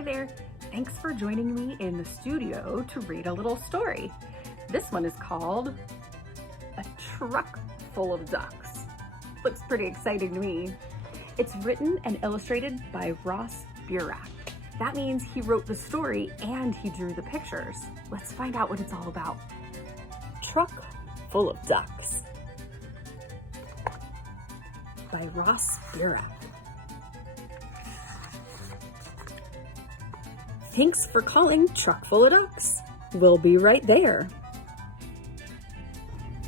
Hi there. Thanks for joining me in the studio to read a little story. This one is called A Truck Full of Ducks. Looks pretty exciting to me. It's written and illustrated by Burach. That means he wrote the story and he drew the pictures. Let's find out what it's all about. Truck Full of Ducks by Burach. Thanks for calling Truck Full of Ducks. We'll be right there.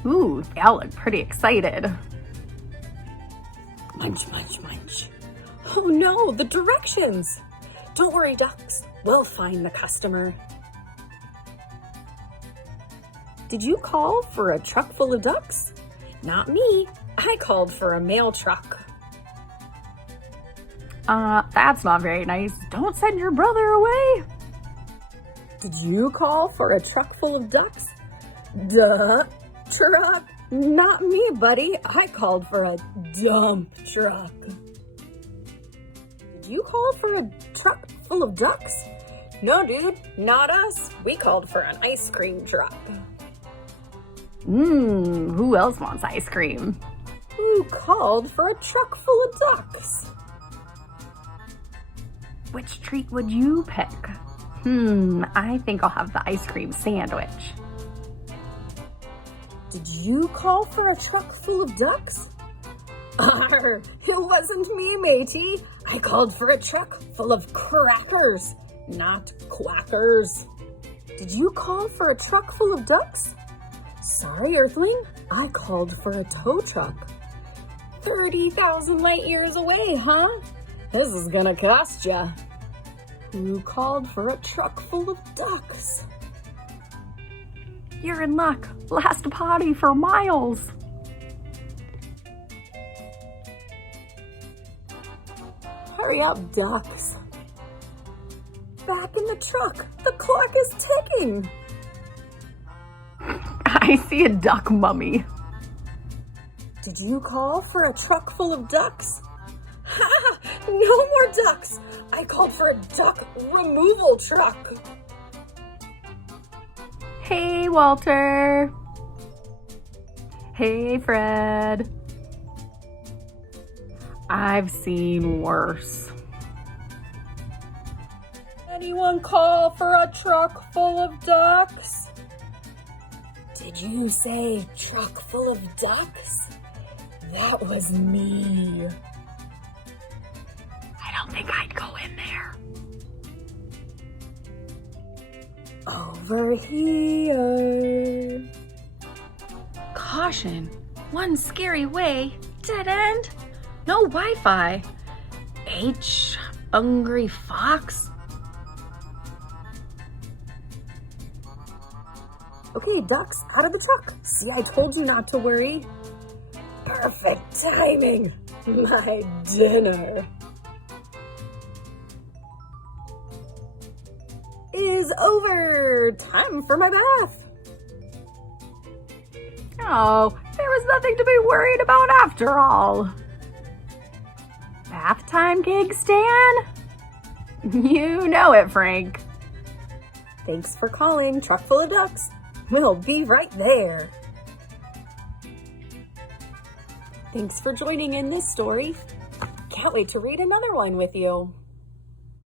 Ooh, they all look pretty excited. Munch, munch, munch. Oh no, the directions! Don't worry, ducks. We'll find the customer. Did you call for a truck full of ducks? Not me. I called for a mail truck. That's not very nice. Don't send your brother away. Did you call for a truck full of ducks? Duh, truck. Not me, buddy. I called for a dump truck. Did you call for a truck full of ducks? No, dude, not us. We called for an ice cream truck. Who else wants ice cream? Who called for a truck full of ducks? Which treat would you pick? I think I'll have the ice cream sandwich. Did you call for a truck full of ducks? Arr, it wasn't me, matey. I called for a truck full of crackers, not quackers. Did you call for a truck full of ducks? Sorry, Earthling, I called for a tow truck. 30,000 light years away, huh? This is gonna cost ya. Who called for a truck full of ducks? You're in luck. Last potty for miles. Hurry up, ducks. Back in the truck. The clock is ticking. I see a duck mummy. Did you call for a truck full of ducks? Ha! No more ducks! I called for a duck removal truck. Hey, Walter. Hey, Fred. I've seen worse. Anyone call for a truck full of ducks? Did you say truck full of ducks? That was me. I don't think I'd go in there. Over here. Caution, one scary way, dead end, no Wi-Fi. Hungry fox. Okay, ducks, out of the truck. See, I told you not to worry. Perfect timing. My dinner is over. Time for my bath. Oh, there was nothing to be worried about after all. Bath time, Gig Stan? You know it, Frank. Thanks for calling Truck Full of Ducks. We'll be right there. Thanks for joining in this story. Can't wait to read another one with you.